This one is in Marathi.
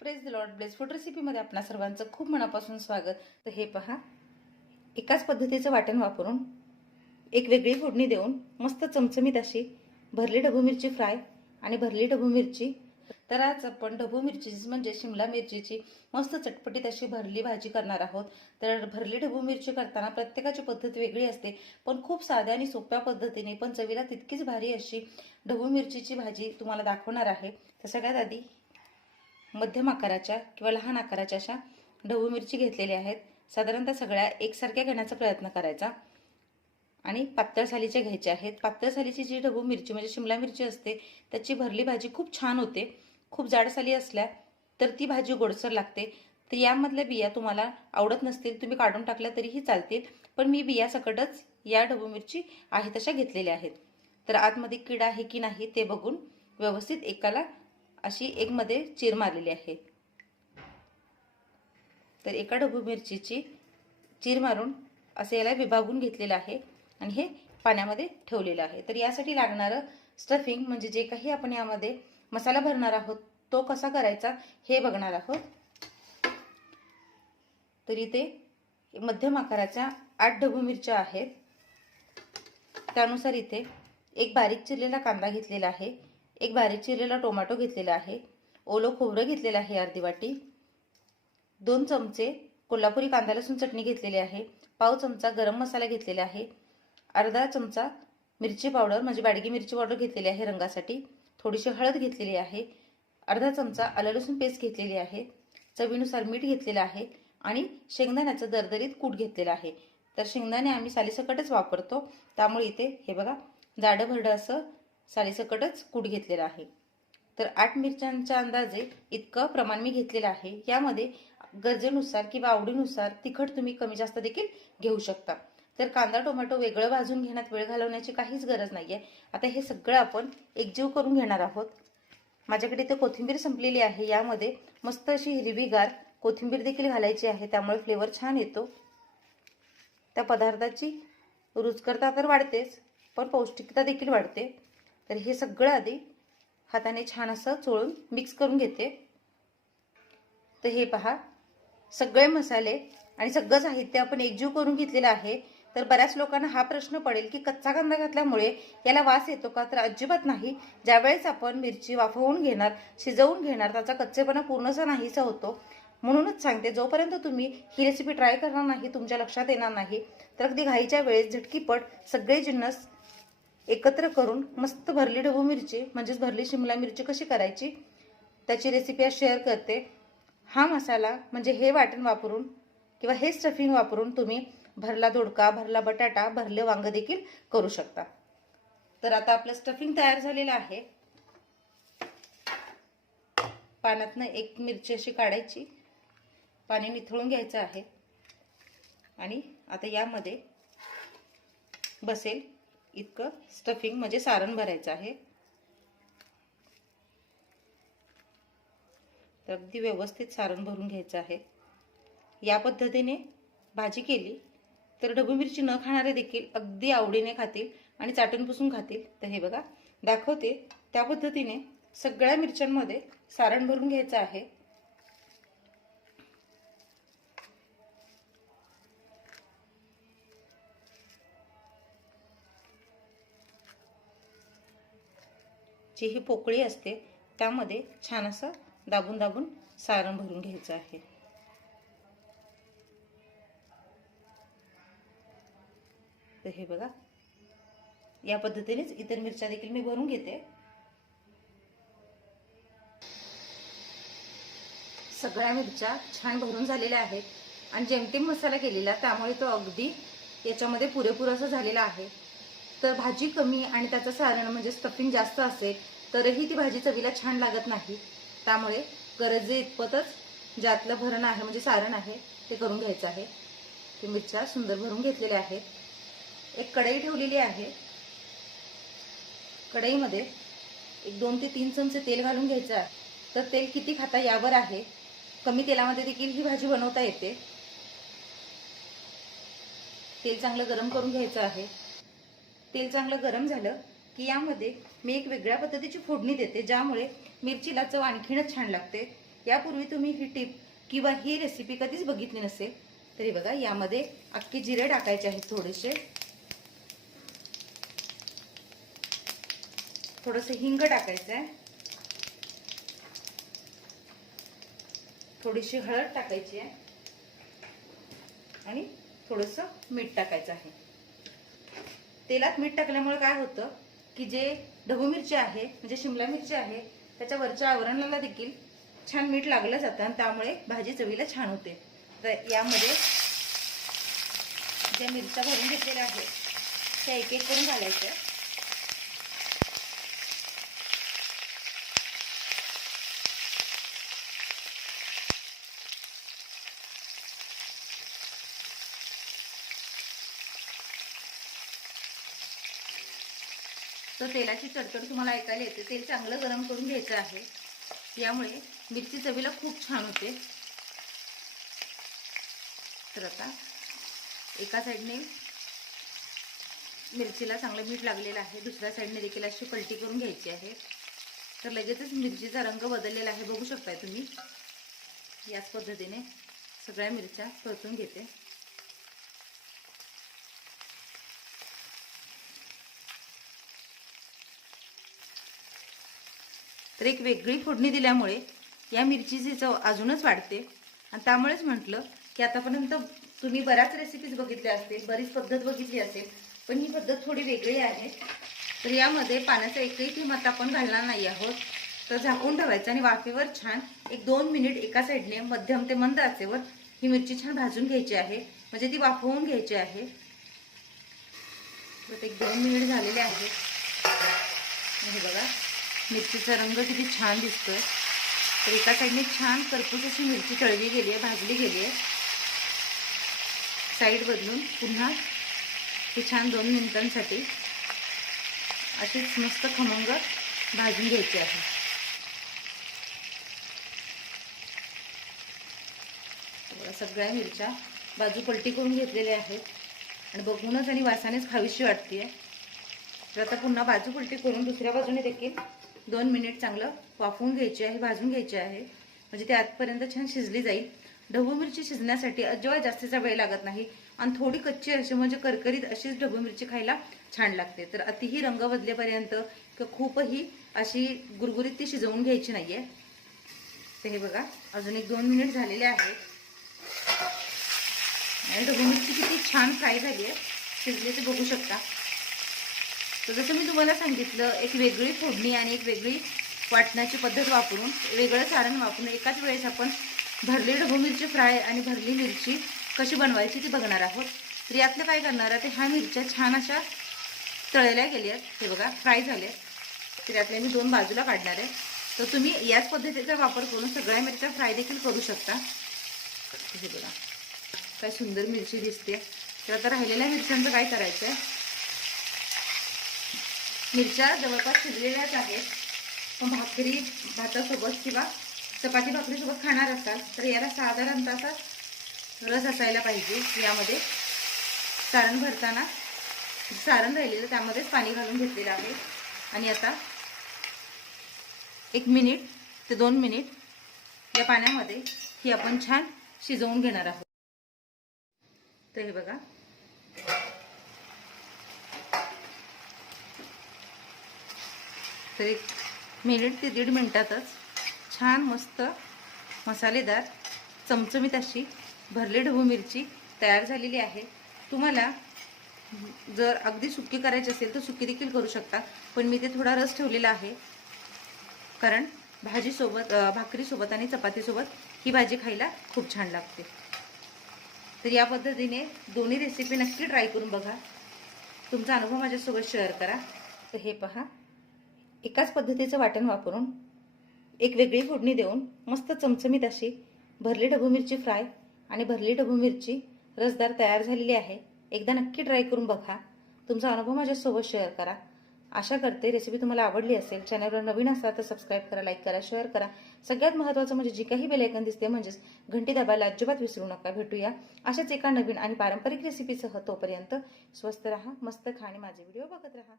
Praise the Lord bless food रेसिपीमध्ये आपणा सर्वांचं खूप मनापासून स्वागत. तर हे पहा. एकाच पद्धतीचं वाटण वापरून एक वेगळी फोडणी देऊन मस्त चमचमीत अशी भरली ढबू मिरची फ्राय आणि भरली ढबू मिरची. तर आज आपण ढबू मिरची म्हणजे शिमला मिरचीची मस्त चटपटीत अशी भरली भाजी करणार आहोत. तर भरली ढबू मिरची करताना प्रत्येकाची पद्धत वेगळी असते पण खूप साध्या आणि सोप्या पद्धतीने पण चवीला तितकीच भारी अशी ढबू मिरचीची भाजी तुम्हाला दाखवणार आहे. तर सगळ्यात आधी मध्यम आकाराच्या किंवा लहान आकाराच्या अशा ढबू मिरची घेतलेल्या आहेत. साधारणतः सगळ्या एकसारख्या घेण्याचा प्रयत्न करायचा. आणि पातळ सालीच्या घ्यायच्या आहेत. पातळ सालीची जी ढबू मिरची म्हणजे शिमला मिरची असते त्याची भरली भाजी खूप छान होते. खूप जाड साली असल्या तर ती भाजी गोडसर लागते. तर यामधल्या बिया तुम्हाला आवडत नसतील तुम्ही काढून टाकल्या तरीही चालतील. पण मी बिया सकटच या ढबू मिरची आहे तशा घेतलेल्या आहेत. तर आतमध्ये किडा आहे की नाही ते बघून व्यवस्थित एकाला अशी एकमध्ये चीर मारलेली आहे. तर एका ढबू मिरचीची चीर मारून असे याला विभागून घेतलेलं आहे आणि हे पाण्यामध्ये ठेवलेलं आहे. तर यासाठी लागणारं स्टफिंग म्हणजे जे काही आपण यामध्ये मसाला भरणार आहोत तो कसा करायचा हे बघणार आहोत. तर इथे मध्यम आकाराच्या आठ ढबू मिरच्या आहेत. त्यानुसार इथे एक बारीक चिरलेला कांदा घेतलेला आहे. एक बारीक चिरलेला टोमॅटो घेतलेला आहे. ओलं खोबरं घेतलेलं आहे अर्धी वाटी. दोन चमचे कोल्हापुरी कांदा लसूण चटणी घेतलेली आहे. पाव चमचा गरम मसाला घेतलेला आहे. अर्धा चमचा मिरची पावडर म्हणजे बाडगी मिरची पावडर घेतलेली आहे रंगासाठी. थोडीशी हळद घेतलेली आहे. अर्धा चमचा आलं लसूण पेस्ट घेतलेली आहे. चवीनुसार मीठ घेतलेलं आहे आणि शेंगदाण्याचं दरदरीत कूट घेतलेलं आहे. तर शेंगदाणे आम्ही सालीसकटच वापरतो. त्यामुळे इथे हे बघा जाडं भरडं असं सालीसकटच कूट घेतलेलं आहे. तर आठ मिरच्यांच्या अंदाजे इतकं प्रमाण मी घेतलेलं आहे. यामध्ये गरजेनुसार किंवा आवडीनुसार तिखट तुम्ही कमी जास्त देखील घेऊ शकता. तर कांदा टोमॅटो वेगळं भाजून घेण्यात वेळ घालवण्याची काहीच गरज नाही आहे आता हे सगळं आपण एकजीव करून घेणार आहोत. माझ्याकडे इथे कोथिंबीर संपलेली आहे. यामध्ये मस्त अशी हिरवीगार कोथिंबीर देखील घालायची आहे. त्यामुळे फ्लेवर छान येतो. त्या पदार्थाची रुचकरता तर वाढतेच पण पौष्टिकता देखील वाढते. तर हे सगळं आधी हाताने छान असं चोळून मिक्स करून घेते. तर हे पहा सगळे मसाले आणि सगळं साहित्य आपण एकजीव करून घेतलेलं आहे. तर बऱ्याच लोकांना हा प्रश्न पडेल की कच्चा कांदा घातल्यामुळे याला वास येतो का? तर अजिबात नाही. ज्यावेळेस आपण मिरची वाफवून घेणार शिजवून घेणार त्याचा कच्चेपणा पूर्णसा नाहीसा होतो. म्हणूनच सांगते जोपर्यंत तुम्ही ही रेसिपी ट्राय करणार नाही तुमच्या लक्षात येणार नाही. तर अगदी घाईच्या वेळेस झटकीपट सगळे जिन्नस एकत्र करून मस्त भरली ढबू मिरची म्हणजेच भरली शिमला मिरची कशी करायची त्याची रेसिपी आज शेअर करते. हा मसाला म्हणजे हे वाटण वापरून किंवा हे स्टफिंग वापरून तुम्ही भरला दोडका भरला बटाटा भरले वांग देखील करू शकता. तर आता आपलं स्टफिंग तयार झालेलं आहे. पानातनं एक मिरची अशी काढायची. पाणी निथळून घ्यायचं आहे. आणि आता यामध्ये बसेल इतकं स्टफिंग म्हणजे सारण भरायचं आहे. तर अगदी व्यवस्थित सारण भरून घ्यायचं आहे. या पद्धतीने भाजी केली तर ढबू मिरची न खाणारे देखील अगदी आवडीने खातील आणि चाटून पुसून खातील. तर हे बघा दाखवते. त्या पद्धतीने सगळ्या मिरच्यांमध्ये सारण भरून घ्यायचं आहे. जी ही पोकळी असते त्यामध्ये छान असं दाबून दाबून सारण भरून घ्यायचं आहे. तर हे बघा या पद्धतीनेच इतर मिरच्या देखील मी भरून घेते. सगळ्या मिरच्या छान भरून झालेल्या आहेत आणि जेमतेम मसाला केलेला त्यामुळे तो अगदी याच्यामध्ये पुरेपूर असं झालेला आहे. तर भाजी कमी आणि त्याचं सारण म्हणजे स्टफिंग जास्त असेल तरीही ती भाजी चवीला छान लागत नाही. त्यामुळे गरजे इतपतच ज्यातलं भरण आहे म्हणजे सारण आहे ते करून घ्यायचं आहे. ते मिरच्या सुंदर भरून घेतलेल्या आहेत. एक कढई ठेवलेली आहे. कढईमध्ये एक दोन ते तीन चमचे तेल घालून घ्यायचं आहे. तर तेल किती खाता यावर आहे कमी तेलामध्ये देखील ही भाजी बनवता येते. तेल चांगलं गरम करून घ्यायचं आहे. तेल चांगलं गरम झालं की यामध्ये मी एक वेगळ्या पद्धतीची फोडणी देते ज्यामुळे मिरचीला चव आणखीनच छान लागते. यापूर्वी तुम्ही ही टिप किंवा ही रेसिपी कधीच बघितली नसेल तरी बघा यामध्ये अख्खे जिरे टाकायचे आहेत थोडेसे. थोडंसं हिंग टाकायचं आहे. थोडीशी हळद टाकायची आहे. आणि थोडंसं मीठ टाकायचं आहे. तेलात मीठ टाकल्यामुळे काय होतं? की जे ढबू मिरची आहे म्हणजे शिमला मिरची आहे त्याच्या वरच्या आवरणाला देखील छान मीठ लागलं जातं आणि त्यामुळे भाजी चवीला छान होते. तर यामध्ये ज्या मिरच्या भरून घेतलेल्या आहेत त्या एक एक करून घालायच्या. तर तेलाची चडचड तुम्हाला ऐकायला येते. तेल चांगलं गरम करून घ्यायचं आहे. यामुळे मिरची चवीला खूप छान होते. तर आता एका साईडने मिरचीला चांगलं मीठ लागलेलं आहे. दुसऱ्या साईडने देखील अशी पलटी करून घ्यायची आहे. तर लगेचच मिरचीचा रंग बदललेला आहे. बघू शकताय तुम्ही. याच पद्धतीने सगळ्या मिरच्या परतून घेते. तर एक वेगळी फोडणी दिल्यामुळे या मिरचीची चव अजूनच वाढते. आणि त्यामुळेच म्हटलं की आतापर्यंत तुम्ही बऱ्याच रेसिपीज बघितल्या असतील बरीच पद्धत बघितली असेल पण ही पद्धत थोडी वेगळी आहे. तर यामध्ये पाण्याचा एकही किंमत आता आपण घालणार नाही आहोत. तर झाकून ठेवायचं आणि वाफेवर छान एक दोन मिनिट एका साईडने मध्यम ते मंद आचेवर ही मिरची छान भाजून घ्यायची आहे. म्हणजे ती वाफवून घ्यायची आहे. तर एक दोन मिनिट झालेले आहे हे बघा. मिरचीचा रंग किती छान दिसतोय. तर एका साईडने छान करपूस अशी मिरची तळली गेली आहे भाजली गेली आहे. साईड बदलून पुन्हा ही छान दोन मिनिटांसाठी अशीच मस्त खमंग भाजून घ्यायची आहे. सगळ्या मिरच्या बाजू पलटी करून घेतलेल्या आहेत. आणि बघूनच आणि वासानेच खावीशी वाटते तर आता पुन्हा बाजू पलटी करून दुसऱ्या बाजूने देखील दोन मिनिट चांगलं वाफवून घ्यायची आहे भाजून घ्यायची आहे. म्हणजे ते आतपर्यंत छान शिजली जाईल. ढबू मिरची शिजण्यासाठी अजिबात जास्तीचा वेळ लागत नाही. आणि थोडी कच्ची अशी म्हणजे करकरीत अशीच ढबू मिरची खायला छान लागते. तर अतिही रंग बदलेपर्यंत किंवा खूपही अशी गुरगुरीत ती शिजवून घ्यायची नाहीये. तर हे बघा अजून एक दोन मिनिट झालेले आहेत. आणि ढबू मिरची किती छान फ्राय झाली आहे. शिजले ते बघू शकता. तर जसं मी तुम्हाला सांगितलं एक वेगळी फोडणी आणि एक वेगळी वाटण्याची पद्धत वापरून वेगळं सारण वापरून एकाच वेळेस आपण भरली ढबू मिरची फ्राय आणि भरली मिरची कशी बनवायची ती बघणार आहोत. तर यातलं काय करणार आहे ते ह्या मिरच्या छान अशा तळल्या गेल्या हे बघा फ्राय झाल्या तर यातल्या मी दोन बाजूला काढणार आहे. तर तुम्ही याच पद्धतीचा वापर करून सगळ्या मिरच्या फ्राय देखील करू शकता. हे बघा काय सुंदर मिरची दिसते. तर आता राहिलेल्या मिरच्यांचं काय करायचं आहे मिरच्या जवळपास शिजलेल्याच आहेत. पण भाकरी भातासोबत किंवा चपाती भाकरीसोबत खाणार असाल तर याला साधारणतः असा रस असायला पाहिजे. यामध्ये सारण भरताना सारण राहिलेलं त्यामध्येच पाणी घालून घेतलेलं आहे. आणि आता एक मिनिट ते दोन मिनिट या पाण्यामध्ये ही आपण छान शिजवून घेणार आहोत. तर हे बघा. तर एक मिनिट ते दीड मिनटातच छान मस्त मसालेदार चमचमीत अशी भरली ढबू मिरची तयार झालेली आहे. तुम्हाला जर अगदी सुकी करायची असेल तर सुकी देखील करू शकता पण मी ते थोडा रस ठेवलेला आहे. कारण भाजीसोबत भाकरीसोबत आणि चपातीसोबत ही भाजी खायला खूप छान लागते. तर या पद्धतीने दोन्ही रेसिपी नक्की ट्राय करून बघा. तुमचा अनुभव माझ्यासोबत शेअर करा. तर हे पहा. एकाच पद्धतीचं वाटण वापरून एक वेगळी फोडणी देऊन मस्त चमचमीत अशी भरली ढबू मिरची फ्राय आणि भरली ढबू मिरची रसदार तयार झालेली आहे. एकदा नक्की ट्राय करून बघा. तुमचा अनुभव माझ्यासोबत शेअर करा. आशा करते रेसिपी तुम्हाला आवडली असेल. चॅनलवर नवीन असाल तर सबस्क्राईब करा लाईक करा शेअर करा. सगळ्यात महत्त्वाचं म्हणजे जी काही बेलायकन दिसते म्हणजेच घंटी दाबायला अजिबात विसरू नका. भेटूया अशाच एका नवीन आणि पारंपरिक रेसिपीसह तोपर्यंत स्वस्त राहा मस्त खा आणि माझे व्हिडिओ बघत राहा.